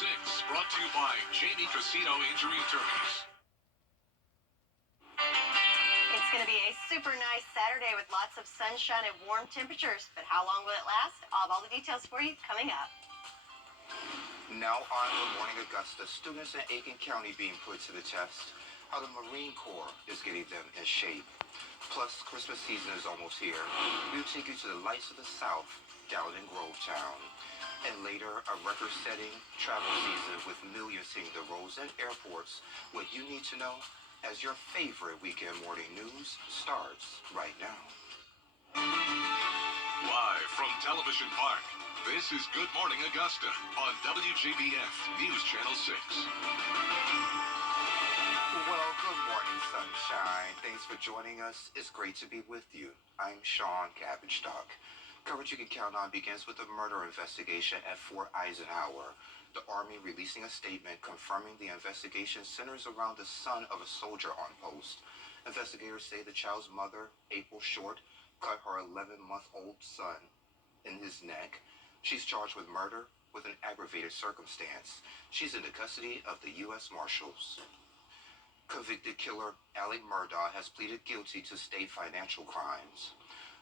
6, brought to you by Jamie Casino Injury Attorneys. It's going to be a super nice Saturday with lots of sunshine and warm temperatures. But how long will it last? I'll have all the details for you coming up. Now on Good Morning Augusta, students in Aiken County being put to the test. How the Marine Corps is getting them in shape. Plus, Christmas season is almost here. We'll take you to the lights of the South down in Grovetown. And later, a record-setting travel season with millions hitting the roads and airports. What you need to know as your favorite weekend morning news starts right now. Live from Television Park, this is Good Morning Augusta on WJBF News Channel 6. Well, good morning, sunshine. Thanks for joining us. It's great to be with you. I'm Sean Cabbage-Stock. Coverage you can count on begins with a murder investigation at Fort Eisenhower. The Army releasing a statement confirming the investigation centers around the son of a soldier on post. Investigators say the child's mother, April Short, cut her 11-month-old son in his neck. She's charged with murder with an aggravated circumstance. She's in the custody of the U.S. Marshals. Convicted killer Alec Murdaugh has pleaded guilty to state financial crimes.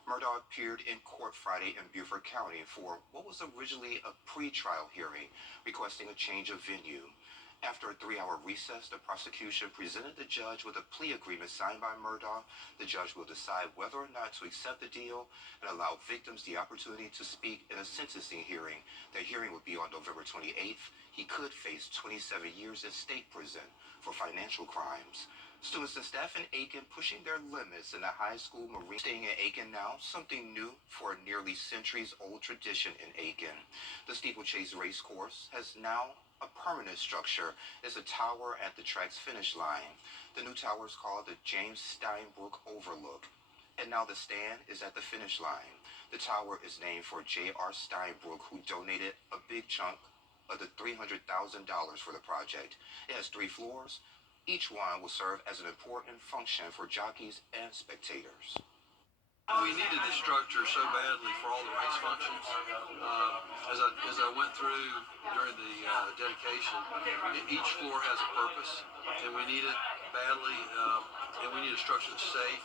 Murdaugh appeared in court Friday in Beaufort County for what was originally a pre-trial hearing, requesting a change of venue. After a 3-hour recess, the prosecution presented the judge with a plea agreement signed by Murdaugh. The judge will decide whether or not to accept the deal and allow victims the opportunity to speak in a sentencing hearing. The hearing will be on November 28th. He could face 27 years in state prison for financial crimes. Students and staff in Aiken pushing their limits in the high school Marine. Staying in Aiken now, something new for a nearly centuries-old tradition in Aiken. The Steeplechase Race Course has now a permanent structure. It's a tower at the track's finish line. The new tower is called the James Steinbrook Overlook. And now the stand is at the finish line. The tower is named for J.R. Steinbrook, who donated a big chunk of the $300,000 for the project. It has 3 floors. Each one will serve as an important function for jockeys and spectators. We needed this structure so badly for all the race functions. As I went through during the dedication, each floor has a purpose, and we need it badly, and we need a structure that's safe,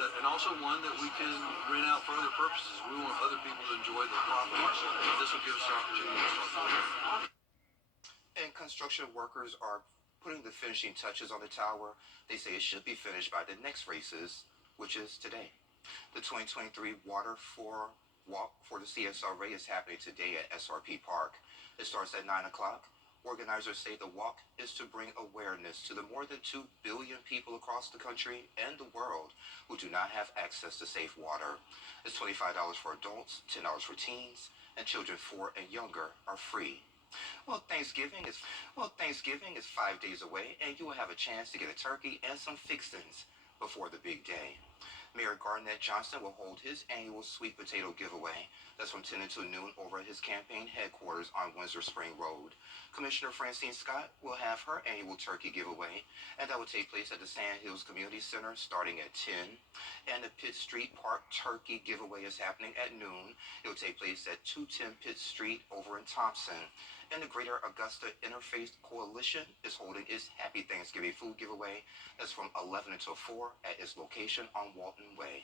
and also one that we can rent out for other purposes. We want other people to enjoy the property, so this will give us an opportunity to start doing that. And construction workers are putting the finishing touches on the tower. They say it should be finished by the next races, which is today. The 2023 Water for Walk for the CSRA is happening today at SRP Park. It starts at 9 o'clock. Organizers say the walk is to bring awareness to the more than 2 billion people across the country and the world who do not have access to safe water. It's $25 for adults, $10 for teens, and children 4 and younger are free. Well, Thanksgiving is 5 days away, and you will have a chance to get a turkey and some fixings before the big day. Mayor Garnett Johnson will hold his annual sweet potato giveaway. That's from 10 until noon over at his campaign headquarters on Windsor Spring Road. Commissioner Francine Scott will have her annual turkey giveaway, and that will take place at the Sand Hills Community Center starting at 10. And the Pitt Street Park turkey giveaway is happening at noon. It will take place at 210 Pitt Street over in Thompson. And the Greater Augusta Interfaith Coalition is holding its Happy Thanksgiving food giveaway. That's from 11 until 4 at its location on Walton Way.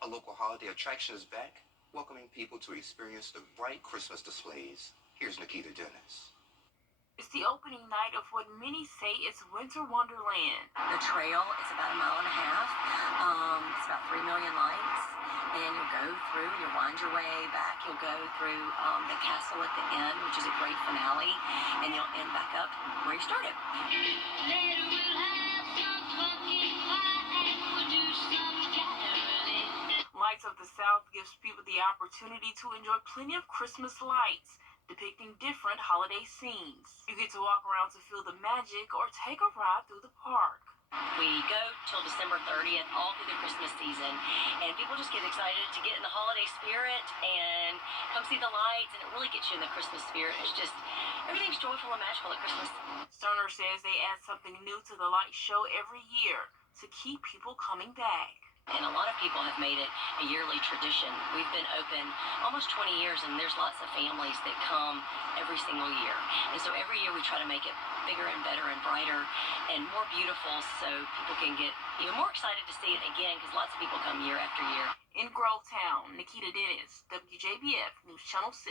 A local holiday attraction is back, welcoming people to experience the bright Christmas displays. Here's Nikita Dennis. It's the opening night of what many say is Winter Wonderland. The trail is about 1.5 miles. It's about 3 million lights. And you'll go through, you'll wind your way back. You'll go through the castle at the end, which is a great finale. And you'll end back up where you started. Later we'll have some pumpkin pie and we'll do some caroling. Lights of the South gives people the opportunity to enjoy plenty of Christmas lights, depicting different holiday scenes. You get to walk around to feel the magic or take a ride through the park. We go till December 30th, all through the Christmas season, and people just get excited to get in the holiday spirit and come see the lights, and it really gets you in the Christmas spirit. It's just, everything's joyful and magical at Christmas. Sterner says they add something new to the light show every year to keep people coming back. And a lot of people have made it a yearly tradition. We've been open almost 20 years, and there's lots of families that come every single year. And so every year we try to make it bigger and better and brighter and more beautiful so people can get even more excited to see it again, because lots of people come year after year. In Grovetown, Nikita Dennis, WJBF News Channel 6.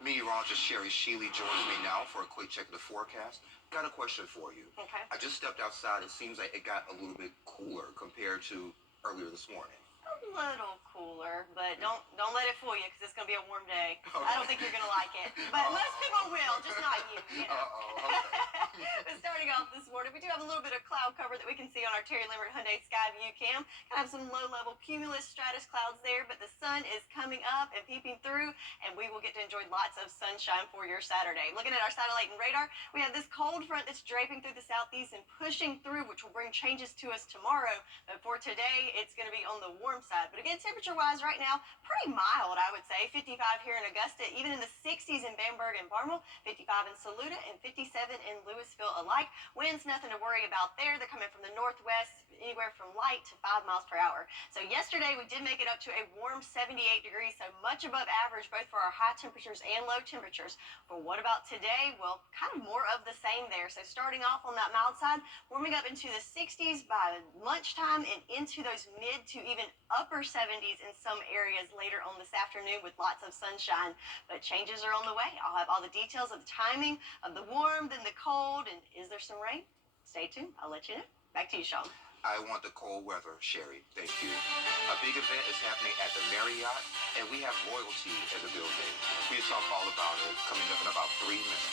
Meteorologist Sherry Sheely joins me now for a quick check of the forecast. Got a question for you. Okay. I just stepped outside. It seems like it got a little bit cooler compared to earlier this morning. A little cooler, but don't let it fool you, because it's going to be a warm day. Okay. I don't think you're going to like it, but most people will, just not you know. Okay. But starting off this morning, we do have a little bit of cloud cover that we can see on our Terry Limerick Hyundai Sky View Cam. Kind of have some low-level cumulus stratus clouds there, but the sun is coming up and peeping through, and we will get to enjoy lots of sunshine for your Saturday. Looking at our satellite and radar, we have this cold front that's draping through the southeast and pushing through, which will bring changes to us tomorrow. But for today, it's going to be on the warm side. But again, temperature-wise right now, pretty mild, I would say. 55 here in Augusta, even in the 60s in Bamberg and Barmel, 55 in Saluda, and 57 in Louisville alike. Winds, nothing to worry about there. They're coming from the northwest, anywhere from light to 5 miles per hour. So yesterday, we did make it up to a warm 78 degrees, so much above average, both for our high temperatures and low temperatures. But what about today? Well, kind of more of the same there. So starting off on that mild side, warming up into the 60s by lunchtime and into those mid to even upper 70s in some areas later on this afternoon with lots of sunshine. But changes are on the way. I'll have all the details of the timing of the warm, then the cold, and is there some rain? Stay tuned. I'll let you know. Back to you, Sean. I want the cold weather, Sherry. Thank you. A big event is happening at the Marriott, and we have royalty in the building. We'll talk all about it coming up in about 3 minutes.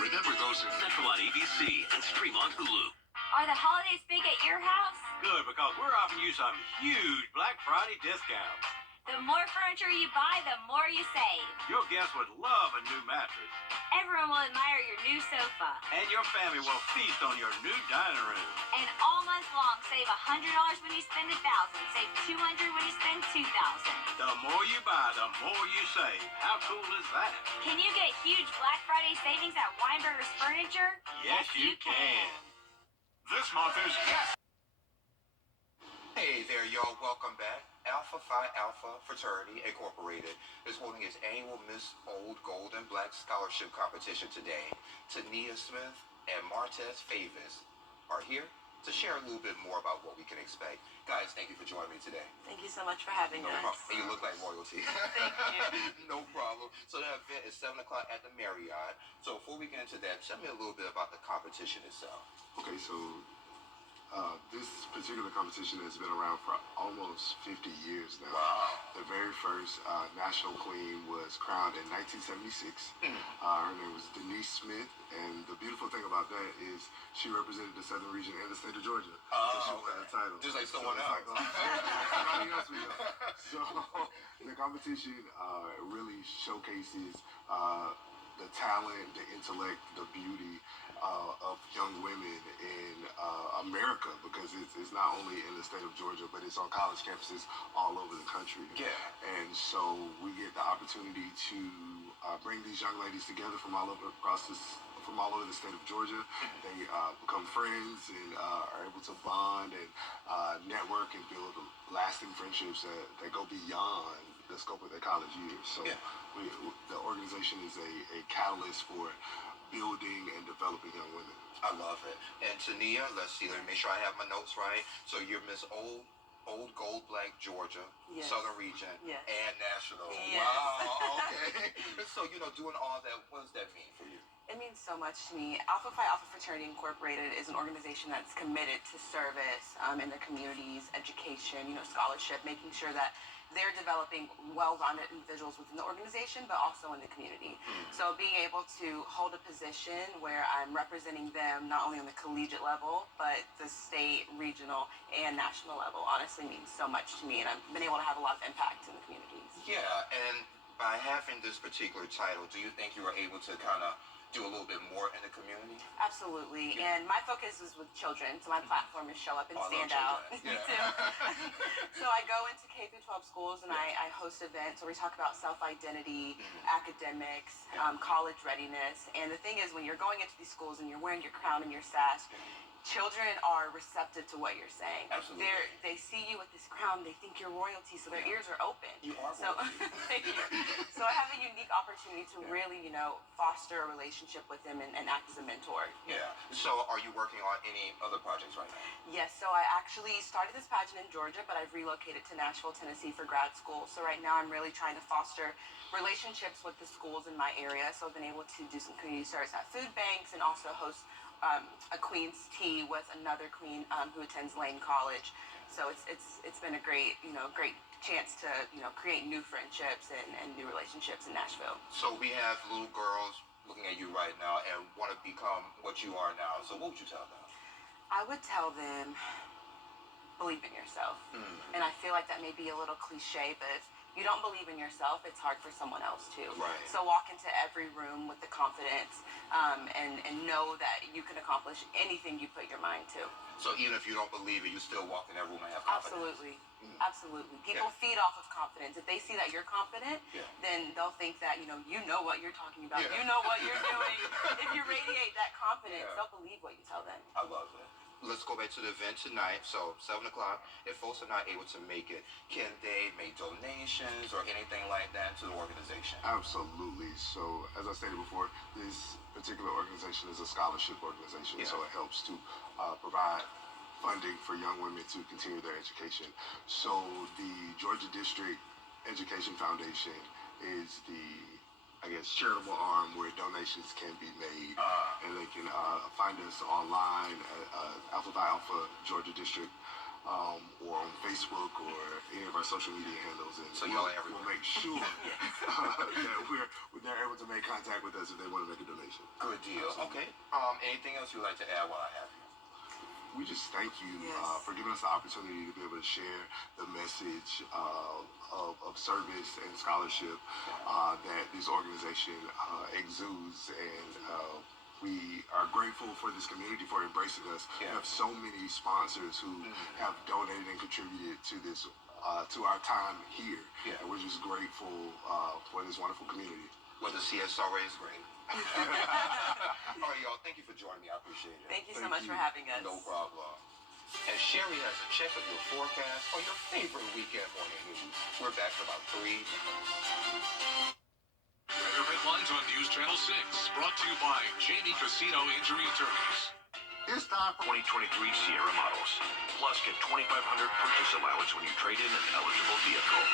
Remember those in Central on ABC and stream on Hulu. Are the holidays big at your house? Good, because we're offering you some huge Black Friday discounts. The more furniture you buy, the more you save. Your guests would love a new mattress, Everyone will admire your new sofa. and your family will feast on your new dining room. And all month long, save $100 when you spend $1,000. Save $200 when you spend $2,000. The more you buy, the more you save. How cool is that? Can you get huge Black Friday savings at Weinberger's Furniture? Yes, you can. This month is Hey there, y'all. Welcome back. Alpha Phi Alpha Fraternity Incorporated is holding its annual Miss Old Gold and Black Scholarship Competition today. Tania Smith and Martez Favis are here to share a little bit more about what we can expect. Guys, thank you for joining me today. Thank you so much for having No us. problem. And you look like royalty. Thank you. No problem. So that event is 7 o'clock at the Marriott. So before we get into that, tell me a little bit about the competition itself. Okay, so this particular competition has been around for almost 50 years now. Wow. The very first national queen was crowned in 1976. Her name was Denise Smith, and the beautiful thing about that is she represented the Southern region and the state of Georgia. So she won the title. Just like someone it's else. Somebody else we know. So the competition really showcases the talent, the intellect, the beauty of young women in America, because it's not only in the state of Georgia, but it's on college campuses all over the country. Yeah. And so we get the opportunity to bring these young ladies together from all over from all over the state of Georgia. They become friends and are able to bond and network and build lasting friendships that go beyond the scope of their college years. So Yeah. the organization is a catalyst for building and developing young women. I love it. And Tania, let's see, let me make sure I have my notes right. So you're Miss Old Gold Black Georgia, Yes. Southern Region, Yes. and National. Yes. Wow, okay. So, doing all that, what does that mean for you? It means so much to me. Alpha Phi Alpha Fraternity Incorporated is an organization that's committed to service in their communities, education, scholarship, making sure that they're developing well-rounded individuals within the organization, but also in the community. So being able to hold a position where I'm representing them not only on the collegiate level, but the state, regional, and national level honestly means so much to me, and I've been able to have a lot of impact in the communities. Yeah, and by having this particular title, do you think you were able to kind of do a little bit more in the community? Absolutely. And my focus is with children, so my platform is show up and Oh, I love stand out. children. Me Yeah. too. So I go into K through 12 schools and I host events where we talk about self-identity, academics, college readiness. And the thing is, when you're going into these schools and you're wearing your crown and your sash, children are receptive to what you're saying. Absolutely. They see you with this crown, they think you're royalty, so their ears are open. You are So, royalty. thank you. So I have a unique opportunity to really, foster a relationship with them and act as a mentor. Yeah. So are you working on any other projects right now? Yes, so I actually started this pageant in Georgia, but I've relocated to Nashville, Tennessee for grad school. So right now I'm really trying to foster relationships with the schools in my area. So I've been able to do some community service at food banks and also host a Queen's Tea with another queen who attends Lane College. So it's been a great chance to create new friendships and new relationships in Nashville. So we have little girls looking at you right now and want to become what you are now. So what would you tell them? I would tell them, believe in yourself. And I feel like that may be a little cliche, but if you don't believe in yourself, it's hard for someone else to. Right. So walk into every room with the confidence and know that you can accomplish anything you put your mind to. So even if you don't believe it, you still walk in that room and have confidence? Absolutely. Absolutely. People feed off of confidence. If they see that you're confident, then they'll think that, you know what you're talking about. Yeah. You know what you're doing. If you radiate that confidence, they'll believe what you tell them. I love it. Let's go back to the event tonight. So 7 o'clock, if folks are not able to make it, can they make donations or anything like that to the organization? Absolutely. So as I stated before, this particular organization is a scholarship organization. Yeah. So it helps to provide funding for young women to continue their education. So the Georgia District Education Foundation is the, charitable arm where donations can be made, and they can find us online at Alpha Phi Alpha Georgia District, or on Facebook or any of our social media handles. And so y'all are everywhere. We'll make sure that they're able to make contact with us if they want to make a donation. Good deal. Okay. Anything else you'd like to add while I have you? We just thank you Yes. for giving us the opportunity to be able to share the message of service and scholarship that this organization exudes, and we are grateful for this community for embracing us. Yeah. We have so many sponsors who have donated and contributed to this, to our time here, and we're just grateful for this wonderful community. Well, the CSRA is great. All right, y'all. Thank you for joining me. I appreciate it. Thank you so much for having us. No problem. And Sherry has a check of your forecast or your favorite weekend morning news. We're back in about 3 minutes. Weather headlines on News Channel 6. Brought to you by Jamie Casino Injury Attorneys. It's time for 2023 Sierra models. Plus, get $2,500 purchase allowance when you trade in an eligible vehicle.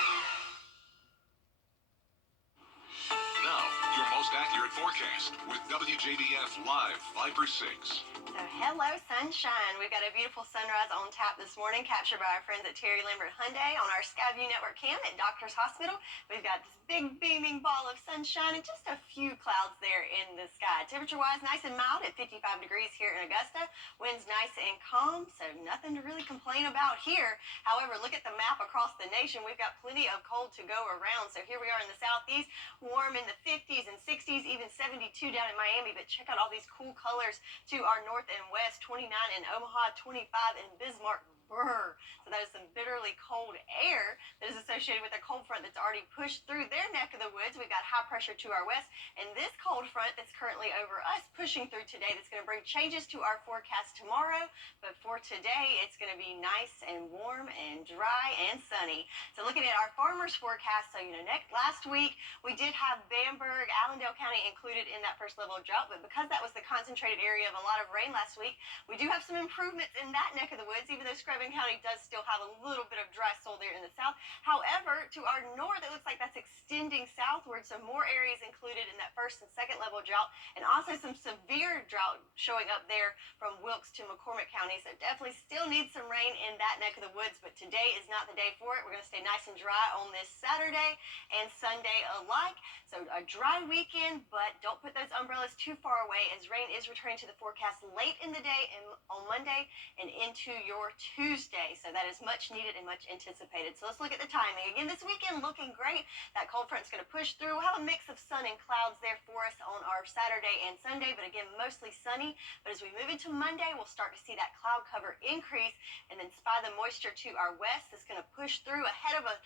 Now, your most accurate forecast with WJBF Live 5 for 6. So hello, sunshine. We've got a beautiful sunrise on tap this morning, captured by our friends at Terry Lambert Hyundai on our Skyview Network cam at Doctor's Hospital. We've got this big beaming ball of sunshine and just a few clouds there in the sky. Temperature-wise, nice and mild at 55 degrees here in Augusta. Winds nice and calm, so nothing to really complain about here. However, look at the map across the nation. We've got plenty of cold to go around. So here we are in the southeast, warm in the 50s and 60s, even 72 down in Miami. But check out all these cool colors to our north and west, 29 in Omaha, 25 in Bismarck. Brr. So that is some bitterly cold air that is associated with a cold front that's already pushed through their neck of the woods. We've got high pressure to our west, and this cold front that's currently over us pushing through today, that's going to bring changes to our forecast tomorrow. But for today, it's going to be nice and warm and dry and sunny. So looking at our farmers forecast, so last week we did have Bamberg, Allendale County included in that first level of drought, but because that was the concentrated area of a lot of rain last week, we do have some improvements in that neck of the woods, even though Scrubbing County does still have a little bit of dry soil there in the south. However, to our north, it looks like that's extending southward, so more areas included in that first and second level drought, and also some severe drought showing up there from Wilkes to McCormick County. So definitely still need some rain in that neck of the woods, but today is not the day for it. We're going to stay nice and dry on this Saturday and Sunday alike. So a dry weekend, but don't put those umbrellas too far away, as rain is returning to the forecast late in the day and on Monday and into your Tuesday. So that is much needed and much anticipated. So let's look at the timing. Again, this weekend looking great. That cold front's going to push through. We'll have a mix of sun and clouds there for us on our Saturday and Sunday, but again, mostly sunny. But as we move into Monday, we'll start to see that cloud cover increase and then spy the moisture to our west. That's going to push through ahead of a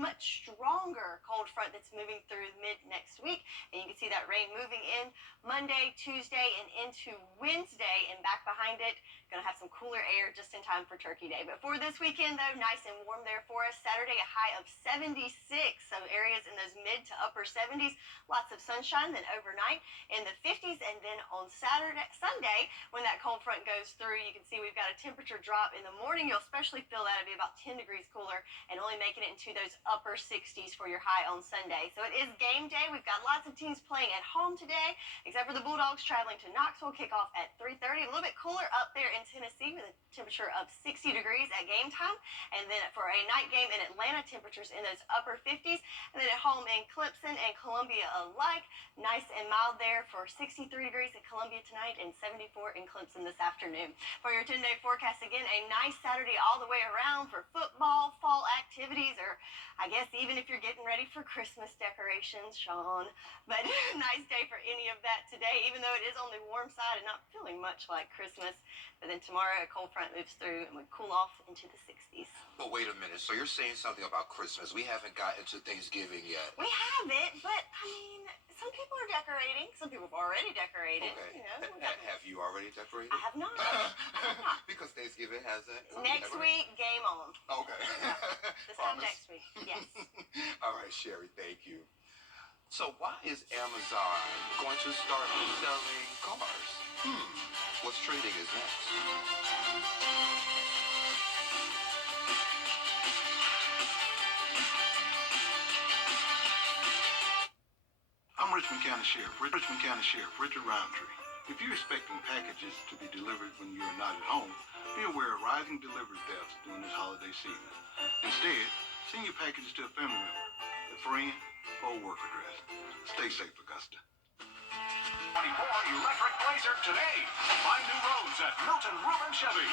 much stronger cold front that's moving through mid next week. And you can see that rain moving in Monday, Tuesday, and into Wednesday, and back behind it Going to have some cooler air just in time for Turkey Day. But for this weekend, though, nice and warm there for us. Saturday, a high of 76. So areas in those mid to upper 70s. Lots of sunshine. Then overnight in the 50s. And then on Sunday, when that cold front goes through, you can see we've got a temperature drop in the morning. You'll especially feel that it'll be about 10 degrees cooler and only making it into those upper 60s for your high on Sunday. So it is game day. We've got lots of teams playing at home today, except for the Bulldogs traveling to Knoxville. Kickoff at 3:30. A little bit cooler up there in Tennessee with a temperature of 60 degrees at game time. And then for a night game in Atlanta, temperatures in those upper 50s. And then at home in Clemson and Columbia alike, nice and mild there for 63 degrees in Columbia tonight and 74 in Clemson this afternoon. For your 10-day forecast, again, a nice Saturday all the way around for football, fall activities, or I guess even if you're getting ready for Christmas decorations, Sean. But nice day for any of that today, even though it is on the warm side and not feeling much like Christmas. But then tomorrow, a cold front moves through and we cool off into the 60s. But wait a minute. So you're saying something about Christmas. We haven't gotten to Thanksgiving yet. We haven't, but I mean, some people are decorating. Some people have already decorated. Okay. You know, Have you already decorated? I have not. Because Thanksgiving hasn't. Next week, game on. Okay. This time Promise? next week. Yes. All right, Sherry, thank you. So why is Amazon going to start selling cars? What's trending is next. I'm Richmond County Sheriff Richard Roundtree. If you're expecting packages to be delivered when you are not at home, be aware of rising delivery thefts during this holiday season. Instead, send your packages to a family member, a friend, or a work address. Stay safe, Augusta. 24 electric Blazer today. Find new roads at Milton Ruben Chevy.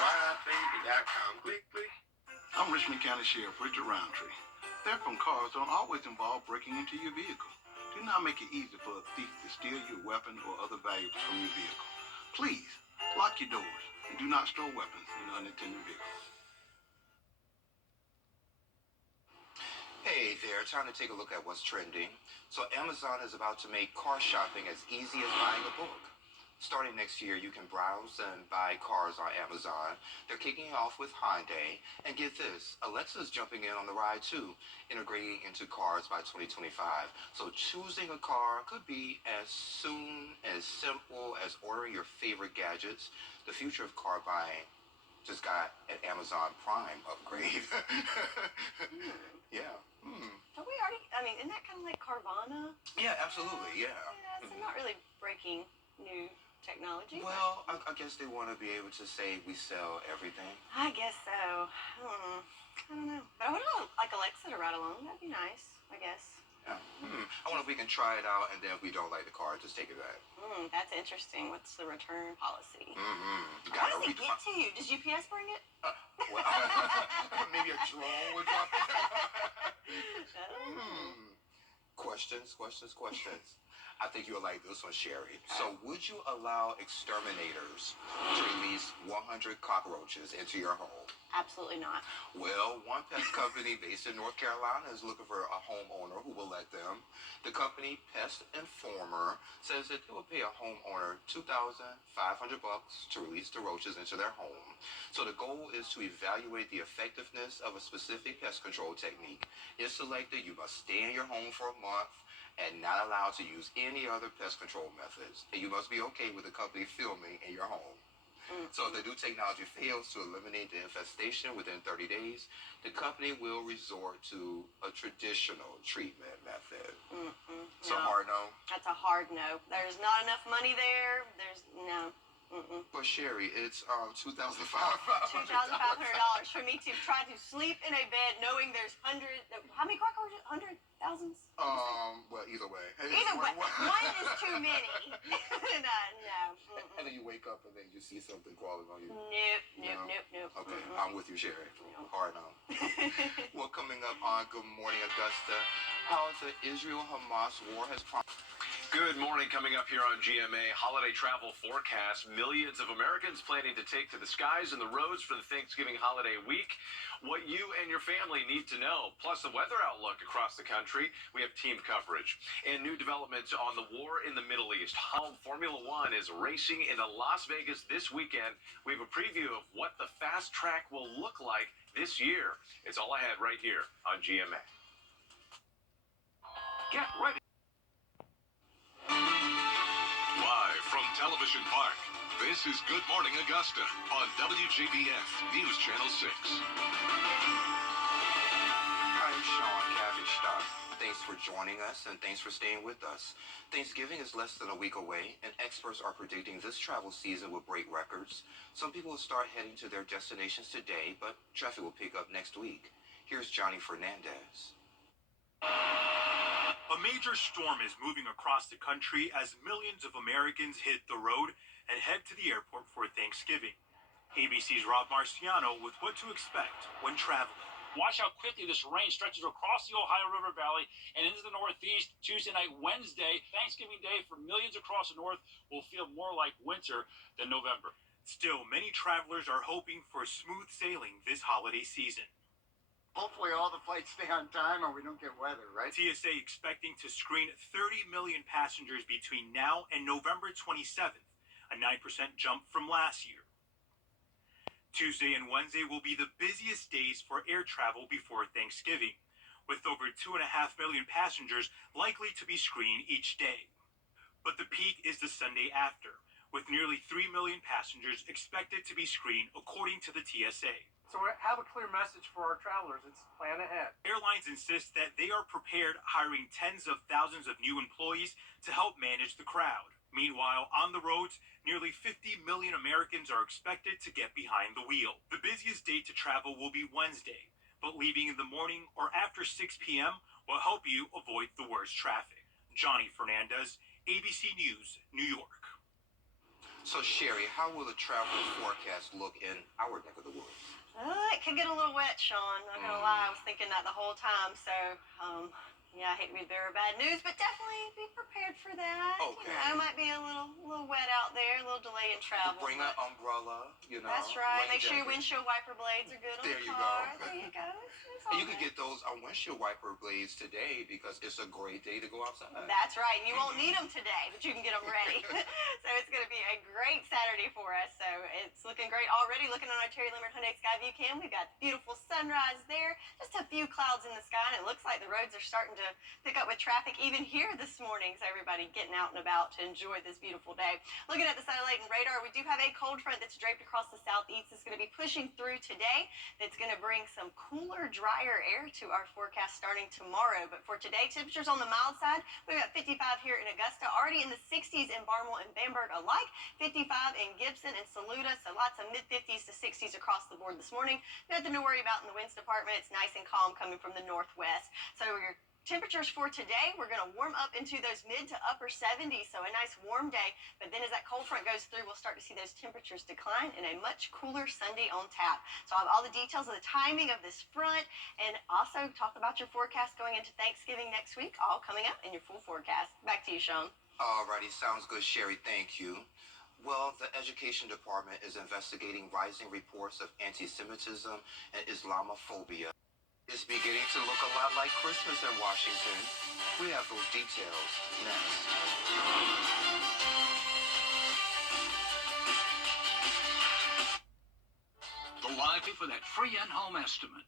RideBaby.com. Click, click. I'm Richmond County Sheriff Richard Roundtree. Theft from cars don't always involve breaking into your vehicle. Do not make it easy for a thief to steal your weapon or other valuables from your vehicle. Please, lock your doors and do not store weapons in unattended vehicles. Hey there, time to take a look at what's trending. So Amazon is about to make car shopping as easy as buying a book. Starting next year, you can browse and buy cars on Amazon. They're kicking off with Hyundai. And get this, Alexa's jumping in on the ride too, integrating into cars by 2025. So choosing a car could be as soon as simple as ordering your favorite gadgets. The future of car buying just got an Amazon Prime upgrade. Yeah. Have we already, I mean, isn't that kind of like Carvana? Yeah, absolutely, yeah. Yeah, so not really breaking new technology. Well, I guess they want to be able to say we sell everything. I guess so. I don't know. But I would like Alexa to ride along. That'd be nice, I guess. Yeah. I wonder if we can try it out, and then if we don't like the car, just take it back. That's interesting. What's the return policy? How does it get to you? Does UPS bring it? Well, maybe a drone would drop it. Questions. I think you'll like this one, Sherry. So, would you allow exterminators to release 100 cockroaches into your home? Absolutely not. Well, one pest company based in North Carolina is looking for a homeowner who will let them. The company Pest Informer says that they will pay a homeowner $2,500 to release the roaches into their home. So the goal is to evaluate the effectiveness of a specific pest control technique. If selected, you must stay in your home for a month and not allowed to use any other pest control methods. And you must be okay with the company filming in your home. So if the new technology fails to eliminate the infestation within 30 days, the company will resort to a traditional treatment method. So No. hard no? That's a hard no. There's not enough money there. There's no. But Sherry, it's $2,500. $2,500 for me to try to sleep in a bed knowing there's hundreds. How many cockroaches? 100,000? Well, either way. Either way, one is too many. No. And then you wake up and then you see something crawling on you. Nope. Okay, I'm with you, Sherry. Hard no. Well, coming up on Good Morning Augusta, how the Israel-Hamas war has prompted. Good morning. Coming up here on GMA, holiday travel forecast. Millions of Americans planning to take to the skies and the roads for the Thanksgiving holiday week. What you and your family need to know, plus the weather outlook across the country. We have team coverage and new developments on the war in the Middle East. Home Formula One is racing into Las Vegas this weekend. We have a preview of what the fast track will look like this year. It's all ahead right here on GMA. Get ready. Live from Television Park, this is Good Morning Augusta on WJBF News Channel 6. I'm Sean Cavenstock. Thanks for joining us and thanks for staying with us. Thanksgiving is less than a week away, and experts are predicting this travel season will break records. Some people will start heading to their destinations today, but traffic will pick up next week. Here's Johnny Fernandez. A major storm is moving across the country as millions of Americans hit the road and head to the airport for Thanksgiving. ABC's Rob Marciano with what to expect when traveling. Watch how quickly this rain stretches across the Ohio River Valley and into the Northeast Tuesday night, Wednesday. Thanksgiving Day for millions across the North will feel more like winter than November. Still, many travelers are hoping for smooth sailing this holiday season. Hopefully all the flights stay on time or we don't get weather, right? TSA expecting to screen 30 million passengers between now and November 27th, a 9% jump from last year. Tuesday and Wednesday will be the busiest days for air travel before Thanksgiving, with over 2.5 million passengers likely to be screened each day. But the peak is the Sunday after, with nearly 3 million passengers expected to be screened according to the TSA. So we have a clear message for our travelers. It's plan ahead. Airlines insist that they are prepared, hiring tens of thousands of new employees to help manage the crowd. Meanwhile, on the roads, nearly 50 million Americans are expected to get behind the wheel. The busiest day to travel will be Wednesday, but leaving in the morning or after 6 p.m. will help you avoid the worst traffic. Johnny Fernandez, ABC News, New York. So, Sherry, how will the travel forecast look in our neck of the woods? It could get a little wet, Sean. Not gonna lie, I was thinking that the whole time. So, yeah, I hate to be the bearer of bad news, but definitely be prepared for that. Okay. You know, it might be a little wet out there, a little delay in travel. Bring an umbrella, you know. That's right. rain Make sure your jacket. windshield wiper blades are good on There the you car. go. There you go. It's And all you can good. get those windshield wiper blades today because it's a great day to go outside. That's right. And you won't need them today, but you can get them ready. So it's going to be a great Saturday for us. So it's looking great already. Looking on our Terry Limerick Hyundai Skyview Cam, we've got beautiful sunrise there. Just a few clouds in the sky, and it looks like the roads are starting to pick up with traffic even here this morning. So everybody getting out and about to enjoy this beautiful day. Looking at the satellite and radar, we do have a cold front that's draped across the southeast. It's going to be pushing through today. That's going to bring some cooler, drier air to our forecast starting tomorrow. But for today, temperatures on the mild side, we've got 55 here in Augusta, already in the 60s in Barnwell and Bamberg alike, 55 in Gibson and Saluda, so lots of mid-50s to 60s across the board this morning. Nothing to worry about in the winds department. It's nice and calm coming from the northwest. So your temperatures for today, we're going to warm up into those mid to upper 70s, so a nice warm day. But then as that cold front goes through, we'll start to see those temperatures decline and a much cooler Sunday on tap. So I have all the details of the timing of this front and also talk about your forecast going into Thanksgiving next week, all coming up in your full forecast. Back to you, Sean. Alrighty, sounds good, Sherry. Thank you. Well, the Education Department is investigating rising reports of anti-Semitism and Islamophobia. It's beginning to look a lot like Christmas in Washington. We have those details next. The live for that free in-home estimate.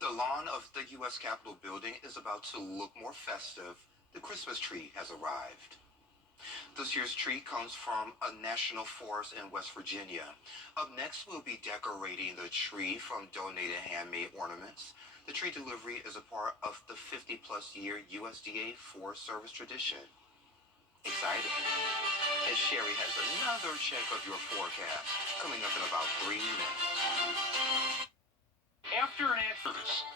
The lawn of the U.S. Capitol building is about to look more festive. The Christmas tree has arrived. This year's tree comes from a national forest in West Virginia. Up next, we'll be decorating the tree from donated handmade ornaments. The tree delivery is a part of the 50-plus year USDA Forest Service tradition. Exciting. And Sherry has another check of your forecast coming up in about 3 minutes. After an ad for this.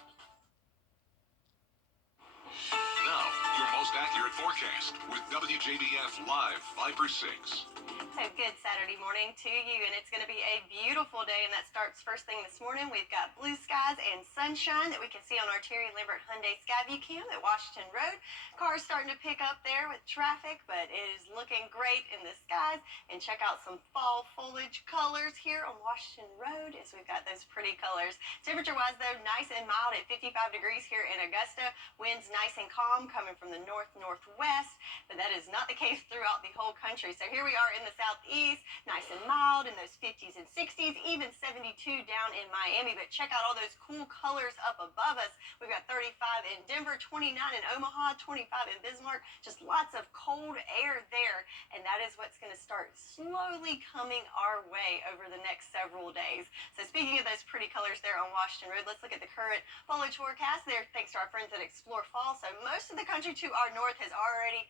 Now, your most accurate forecast. forecast with WJBF Live 5/6. So good Saturday morning to you, and it's going to be a beautiful day, and that starts first thing this morning. We've got blue skies and sunshine that we can see on our Terry Lambert Hyundai Skyview Cam at Washington Road. Cars starting to pick up there with traffic, but it is looking great in the skies. And check out some fall foliage colors here on Washington Road as we've got those pretty colors. Temperature-wise, though, nice and mild at 55 degrees here in Augusta. Winds nice and calm coming from the north-northwest, but that is not the case throughout the whole country. So here we are in the southeast, nice and mild in those 50s and 60s, even 72 down in Miami. But check out all those cool colors up above us. We've got 35 in Denver, 29 in Omaha, 25 in Bismarck. Just lots of cold air there, and that is what's going to start slowly coming our way over the next several days. So speaking of those pretty colors there on Washington Road, let's look at the current foliage forecast there, thanks to our friends at Explore Fall. So most of the country to our north has already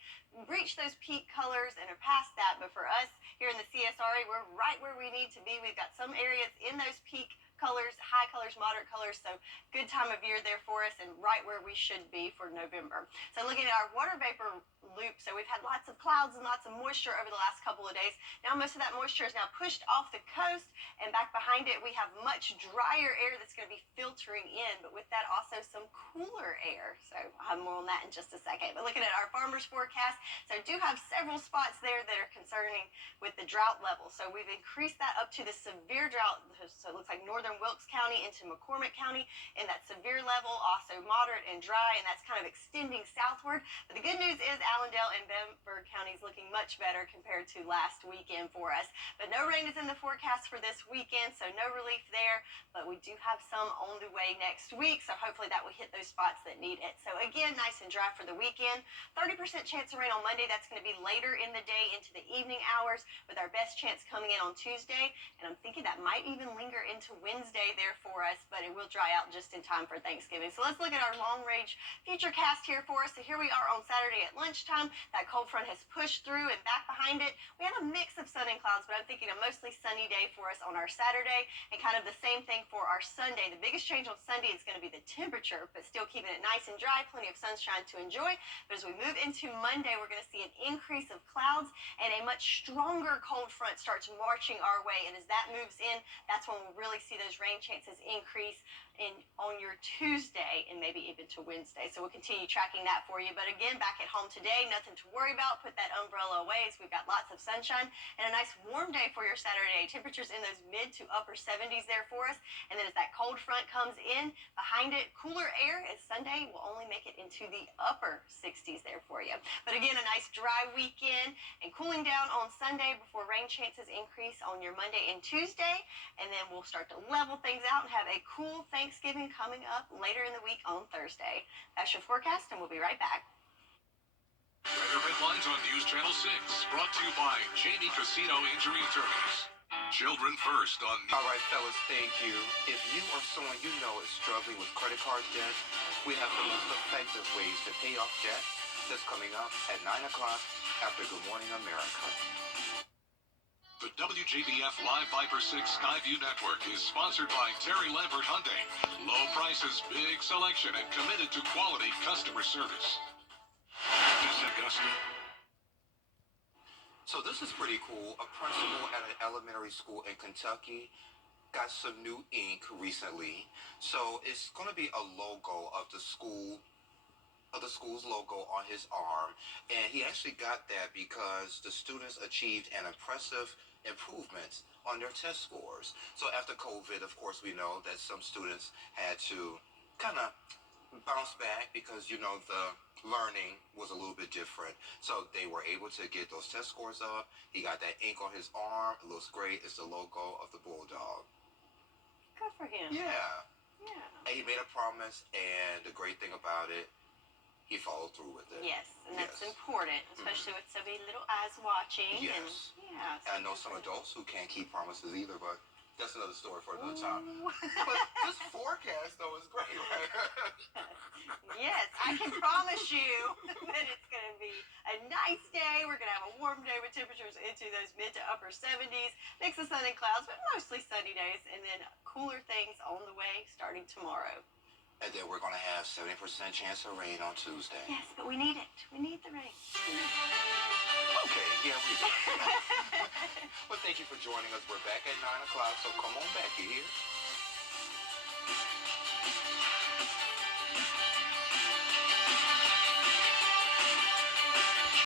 reached those peak colors and are past that, but for us here in the CSRA, we're right where we need to be. We've got some areas in those peak colors, high colors, moderate colors, so good time of year there for us and right where we should be for November. So looking at our water vapor loop, so we've had lots of clouds and lots of moisture over the last couple of days. Now most of that moisture is now pushed off the coast, and back behind it we have much drier air that's going to be filtering in, but with that also some cooler air. So I'll have more on that in just a second. But looking at our farmers forecast, so do have several spots there that are concerning with the drought level. So we've increased that up to the severe drought, so it looks like northern Wilkes County into McCormick County in that severe level, also moderate and dry, and that's kind of extending southward. But the good news is Allendale and Bedford counties looking much better compared to last weekend for us. But no rain is in the forecast for this weekend, so no relief there, but we do have some on the way next week, so hopefully that will hit those spots that need it. So again, nice and dry for the weekend. 30% chance of rain on Monday. That's going to be later in the day into the evening hours, with our best chance coming in on Tuesday, and I'm thinking that might even linger into Wednesday there for us, but it will dry out just in time for Thanksgiving. So let's look at our long-range futurecast here for us. So here we are on Saturday at lunchtime. That cold front has pushed through, and back behind it, we have a mix of sun and clouds, but I'm thinking a mostly sunny day for us on our Saturday, and kind of the same thing for our Sunday. The biggest change on Sunday is going to be the temperature, but still keeping it nice and dry, plenty of sunshine to enjoy. But as we move into Monday, we're going to see an increase of clouds, and a much stronger cold front starts marching our way, and as that moves in, that's when we'll really see those rain chances increase on your Tuesday and maybe even to Wednesday. So we'll continue tracking that for you. But again, back at home today, nothing to worry about. Put that umbrella away as we've got lots of sunshine and a nice warm day for your Saturday. Temperatures in those mid to upper 70s there for us. And then as that cold front comes in, behind it, cooler air, as Sunday will only make it into the upper 60s there for you. But again, a nice dry weekend and cooling down on Sunday before rain chances increase on your Monday and Tuesday. And then we'll start to level things out and have a cool Thanksgiving coming up later in the week on Thursday. That's your forecast, and we'll be right back. Weather headlines on News Channel 6, brought to you by Jamie Casino Injury Attorneys. Children first on... All right, fellas, thank you. If you or someone you know is struggling with credit card debt, we have the most effective ways to pay off debt. That's coming up at 9 o'clock after Good Morning America. The WJBF Live 5/6 Skyview Network is sponsored by Terry Lambert Hyundai. Low prices, big selection, and committed to quality customer service. This is Augusta. So this is pretty cool. A principal at an elementary school in Kentucky got some new ink recently. So it's going to be a logo of the school's logo on his arm, and he actually got that because the students achieved an impressive improvements on their test scores. So after COVID, of course, we know that some students had to kind of bounce back because, you know, the learning was a little bit different. So they were able to get those test scores up. He got that ink on his arm. It looks great. It's the logo of the Bulldog. Good for him. Yeah. Yeah. And he made a promise, and the great thing about it, he followed through with it. Yes, and that's important, especially with so many little eyes watching. Yes. And, yeah. And I know some adults who can't keep promises either, but that's another story for another time. But this forecast, though, is great, right? Yes, I can promise you that it's going to be a nice day. We're going to have a warm day with temperatures into those mid to upper 70s. Mix of sun and clouds, but mostly sunny days. And then cooler things on the way starting tomorrow. And then we're going to have 70% chance of rain on Tuesday. Yes, but we need it. We need the rain. Okay, yeah, we do. Well, thank you for joining us. We're back at 9 o'clock, so come on back. You hear?